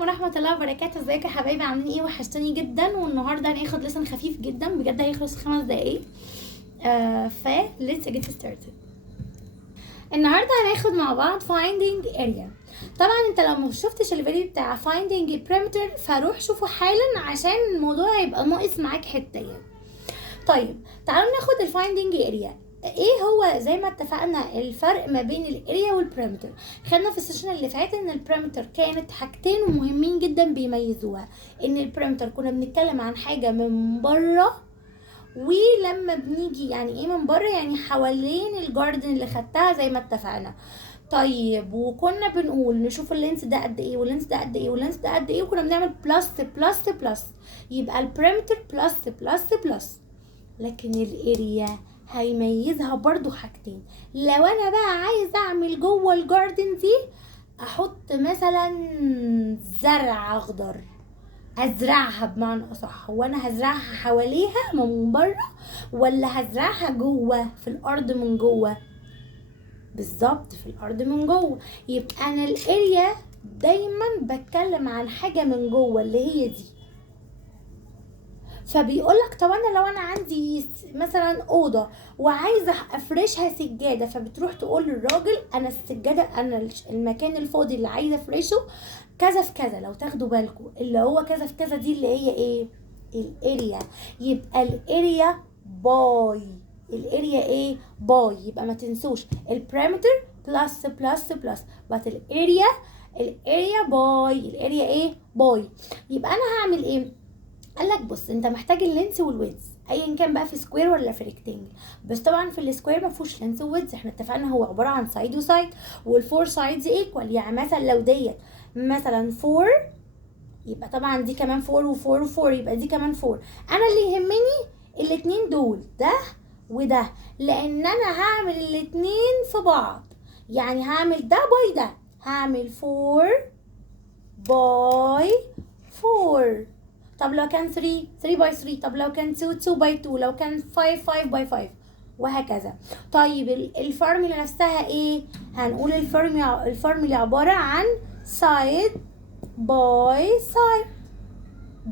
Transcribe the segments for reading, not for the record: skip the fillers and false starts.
عليكم ورحمة الله وبركاته. ازيكم يا حبايبي؟ عاملين ايه؟ وحشتوني جدا. والنهارده هناخد لسن خفيف جدا بجد، هيخلص 5 دقايق. let's get started. النهارده هناخد مع بعض finding area. طبعا انت لو ما شفتش الفيديو بتاع finding perimeter فروح شوفه حالا عشان الموضوع هيبقى ناقص معاك حتة. طيب تعالوا ناخد الفايندنج اريا. ايه هو؟ زي ما اتفقنا الفرق ما بين الاريا والبريمتر. خدنا في السيشن اللي فات ان البريمتر كانت حاجتين مهمين جدا بيميزوها. ان البريمتر كنا بنتكلم عن حاجه من بره، ولما بنيجي يعني ايه من بره؟ يعني حوالين الجاردن اللي خدتها زي ما اتفقنا. طيب وكنا بنقول نشوف اللينس ده قد ايه واللينس ده قد ايه واللينس ده قد ايه، وكنا بنعمل بلس بلس بلس، يبقى البريمتر بلس بلس بلس. لكن الاريا هيميزها برضو حاجتين. لو انا بقى عايز اعمل جوه الجاردن دي احط مثلا زرع اخضر، ازرعها بمعنى اصح، وانا هزرعها حواليها من بره ولا هزرعها جوه في الارض من جوه؟ بالظبط في الارض من جوه. يبقى انا الاريا دايما بتكلم عن حاجه من جوه اللي هي دي. فبيقولك طب انا لو انا عندي مثلا اوضه وعايزه افرشها سجاده، فبتروح تقول للراجل انا السجاده، انا المكان الفاضي اللي عايزه افرشه كذا في كذا. لو تاخدوا بالكم اللي هو كذا في كذا دي اللي هي ايه؟ الاريا. يبقى الاريا باي. الاريا ايه؟ باي. يبقى ما تنسوش البريمتر بلس بلس بلس، بس الاريا باي. الاريا ايه؟ باي. يبقى انا هعمل ايه؟ قالك بص، انت محتاج اللينس والويدز ايا كان بقى، في سكوير ولا في ريكتانجل. بس طبعا في السكوير ما فيهوش لينس وويدز، احنا اتفقنا هو عباره عن سايد وسايد، والفور سايدز ايكوال. يعني مثلا لو ديت مثلا 4، يبقى طبعا دي كمان 4 و4 و4، يبقى دي كمان 4. انا اللي يهمني الاتنين دول، ده وده، لان انا هعمل الاتنين في بعض. يعني هعمل ده باي ده، هعمل 4 باي 4. طب لو كان 3 باي 3، طب لو كان 2 باي 2، لو كان 5 باي 5، وهكذا. طيب الفورمولا نفسها ايه؟ هنقول الفورمولا عبارة عن سايد باي سايد،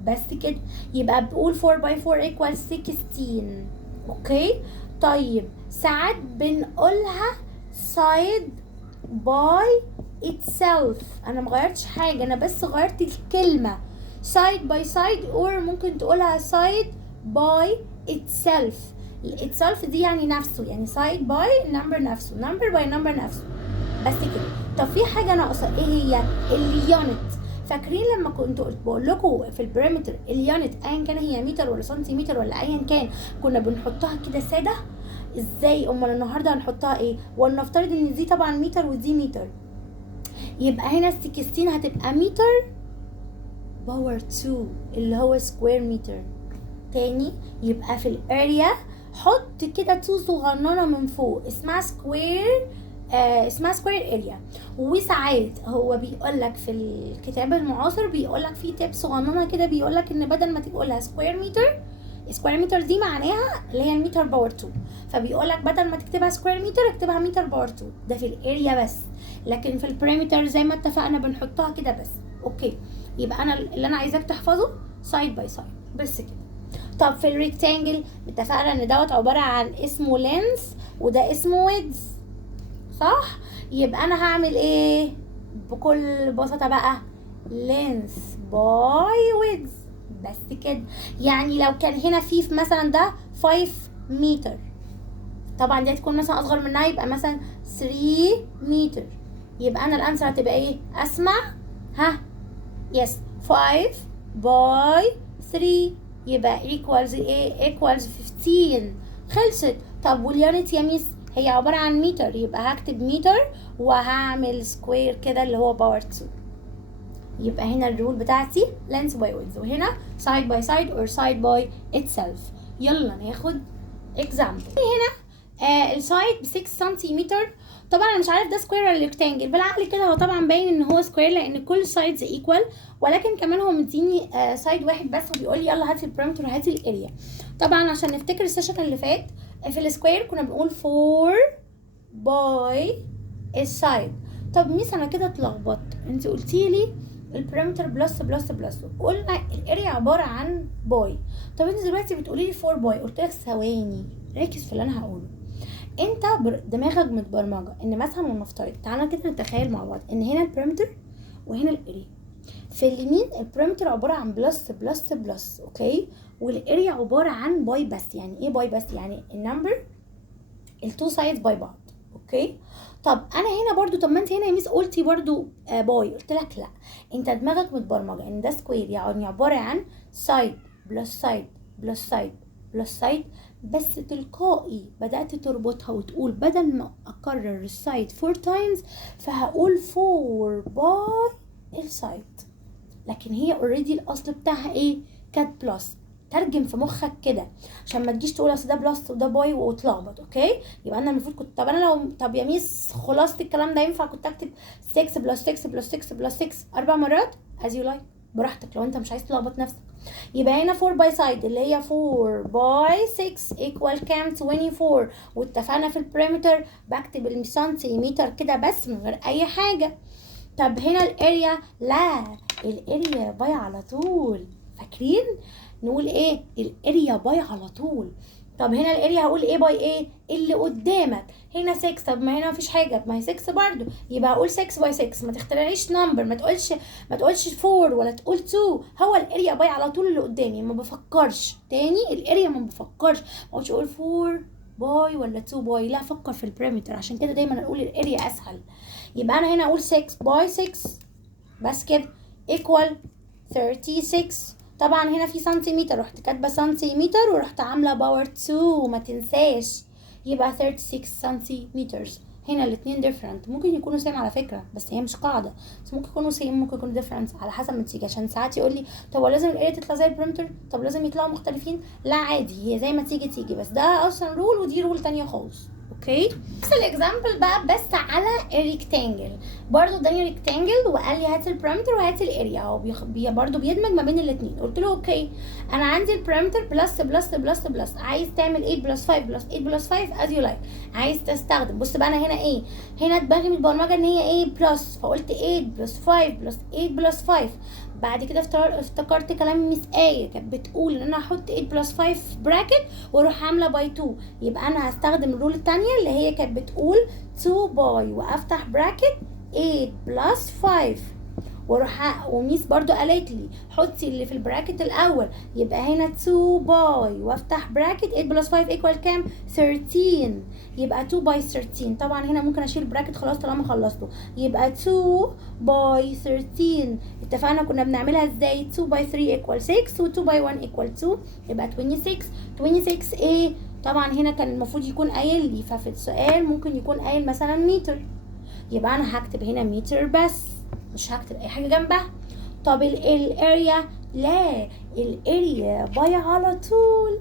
بس كده. يبقى بقول 4 باي 4 equals 16. اوكي. طيب ساعات بنقولها سايد باي itself. انا مغيرتش حاجة، انا بس غيرت الكلمة side by side، or ممكن تقولها side by itself. itself دي يعني نفسه، يعني side by number نفسه، number by number نفسه، بس كده. طب في حاجة ناقصة، ايه هي؟ اليونت. فاكرين لما كنت بقول لكم في البريمتر اليونت ايا كان هي متر ولا سنتيمتر ولا ايا كان، كنا بنحطها كده سادة. ازاي؟ امال النهارده هنحطها ايه؟ ولنفترض ان دي طبعا متر ودي متر، يبقى هنا 16 هتبقى متر باور 2 اللي هو سكوير متر. تاني، يبقى في الاريا حط كده 2 صغننه من فوق اسمها سكوير، اسمها سكوير اريا. وساعات هو بيقولك في الكتاب المعاصر بيقولك في تيب صغننه كده، بيقولك ان بدل ما تقولها سكوير متر، سكوير متر دي معناها اللي هي المتر باور 2، فبيقولك بدل ما تكتبها سكوير متر اكتبها متر باور 2. ده في الاريا بس، لكن في البريمتر زي ما اتفقنا بنحطها كده بس. اوكي. يبقى انا اللي انا عايزاك تحفظه سايد باي سايد بس كده. طب في الريكتانجل اتفقنا ان دوت عباره عن اسمه لينس وده اسمه ويدز، صح؟ يبقى انا هعمل ايه بكل بساطه بقى؟ لينس باي ويدز بس كده. يعني لو كان هنا في مثلا ده 5 متر، طبعا دي هتكون مثلا اصغر منها، يبقى مثلا 3 متر. يبقى انا الانسر هتبقى ايه؟ اسمع، ها، يس 5 باي 3 يبقى equals ايه؟ equals 15. خلصت. طب واليونت يا ميس؟ هي عبارة عن متر، يبقى هكتب متر وهعمل سكوير كده اللي هو باور 2. يبقى هنا الرول بتاعتي length by width، وهنا side by side or side by itself. يلا ناخد example. هنا السايد ب 6 سنتيمتر. طبعا انا مش عارف ده سكوير ولا ريكتانجل، بالعقل كده هو طبعا باين ان هو سكوير لان كل سايدز ايكوال، ولكن كمان هو مديني سايد واحد بس، وبيقول لي يلا هاتي البريمتر وهاتي الاريا. طبعا عشان نفتكر السيشن اللي فات في السكوير كنا بنقول 4 باي السايد. طب ميس انا كده اتلخبطت، انت قلتي لي البريمتر بلس بلس بلس، قلنا الاريا عباره عن باي. طب انت دلوقتي بتقولي لي 4 باي، قلت لك ثواني ركز في اللي انا هقوله. انت دماغك متبرمجه ان مثلا ونفترض، تعالى كده نتخيل مع بعض ان هنا البريمتر وهنا الاريا. في اليمين البريمتر عباره عن بلس بلس بلس، اوكي، والاريا عباره عن باي بس. يعني ايه باي بس؟ يعني النمبر التو سايدز باي بعض، اوكي. طب انا هنا برضو، طب ما انت هنا يا ميس قلتي برضو باي، قلت لك لا، انت دماغك متبرمجه ان ده سكوير، يعني عباره عن سايد بلس سايد بلس سايد بلس سايد، بس تلقائي بدات تربطها وتقول بدل ما اكرر السايد 4 تايمز فهقول 4 باي السايد، لكن هي اوريدي الاصل بتاعها ايه؟ كانت بلس. ترجم في مخك كده عشان ما تجيش تقول اصل ده بلس وده باي وتلخبط، اوكي. يبقى انا المفروض كنت، طب انا لو، طب يا ميس خلاصه الكلام ده ينفع كنت اكتب 6 بلس 6 بلس 6 بلس 6 4 مرات as you like، براحتك لو انت مش عايز تلخبط نفسك. يبقى هنا 4 باي سايد اللي هي 4 باي 6 ايكوال كام؟ 24. واتفقنا في البريمتر بكتب السنتيمتر كده بس من غير اي حاجه. طب هنا الاريا، لا الاريا باي على طول، فاكرين نقول ايه؟ الاريا باي على طول. طب هنا الاريا هقول ايه باي ايه؟ اللي قدامك. هنا 6، طب ما هنا مفيش حاجه، ما هي 6 برضو، يبقى هقول 6 باي 6. ما تخترعيش نمبر، ما تقولش 4 ولا تقول 2، هو الاريا باي على طول اللي قدامي، ما بفكرش تاني الاريا، ما بفكرش، ما اقولش اقول 4 باي ولا 2 باي، لا افكر في البريمتر. عشان كده دايما اقول الاريا اسهل. يبقى انا هنا اقول 6 باي 6 بس كده equal 36. طبعا هنا في سنتيمتر، رحت كاتبه سنتيمتر ورحت عامله باور 2 ما تنساش، يبقى 36 سنتيمتر. هنا الاثنين ديفرنت، ممكن يكونوا سيم على فكره بس هي مش قاعده، بس ممكن يكونوا سيم ممكن يكونوا ديفرنت على حسب ما تيجي. عشان ساعات يقول لي طب ولازم الاريا تطلع زي البريمتر؟ طب لازم يطلعوا مختلفين؟ لا عادي، هي زي ما تيجي بس ده اصلا رول ودي رول تانية خالص، اوكي. نفس الاكزامبل بقى بس على الريكتانجل، برضو اداني ريكتانجل وقال لي هات البريمتر وهات الاريا، هو برضو بيدمج ما بين الاثنين. قلت له اوكي، انا عندي البريمتر بلس بلس بلس بلس، عايز تعمل 8 بلس 5 بلس 8 بلس 5 از يو لايك، عايز تستخدم، بص بقى انا هنا ايه، هنا دماغي متبرمجه ان هي ايه بلس، فقلت 8 بلس 5 بلس 8 بلس 5. بعد كده افتكرت كلام ميس آية كانت بتقول ان انا هحط 8 بلس 5 براكت واروح عامله باي 2، يبقى انا هستخدم الرول الثانيه اللي هي كانت بتقول 2 باي وافتح براكت 8 بلس 5 واروح، وميس برضو قالت لي حطي اللي في البراكت الاول، يبقى هنا 2 باي وافتح براكت 8 بلس 5 ايكوال كام؟ 13، يبقى 2 باي 13. طبعا هنا ممكن اشيل براكت خلاص طالما خلصته، يبقى 2 باي 13. اتفقنا كنا بنعملها ازاي؟ 2 باي 3 ايكوال 6 و2 باي 1 ايكوال 2، يبقى 26. 26 ايه؟ طبعا هنا كان المفروض يكون قايل لي، ففي السؤال ممكن يكون قايل مثلا متر، يبقى انا هكتب هنا متر بس مش هكتب اي حاجه جنبها. طب الاريا، لا الاريا باي على طول،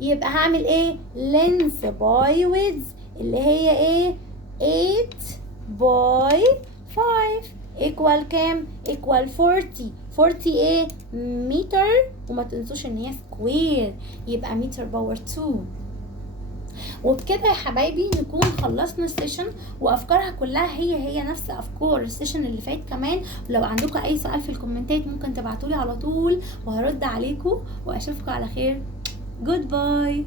يبقى هعمل ايه؟ لينث باي ويدز اللي هي ايه؟ 8 باي 5 ايكوال كام؟ ايكوال 40. 40 ايه؟ متر، وما تنسوش ان هي سكوير، يبقى متر باور 2. وبكده يا حبايبي نكون خلصنا السيشن، وافكارها كلها هي نفس افكار السيشن اللي فات كمان. ولو عندكم اي سؤال في الكومنتات ممكن تبعتولي على طول وهرد عليكم، واشوفكم على خير. جود باي.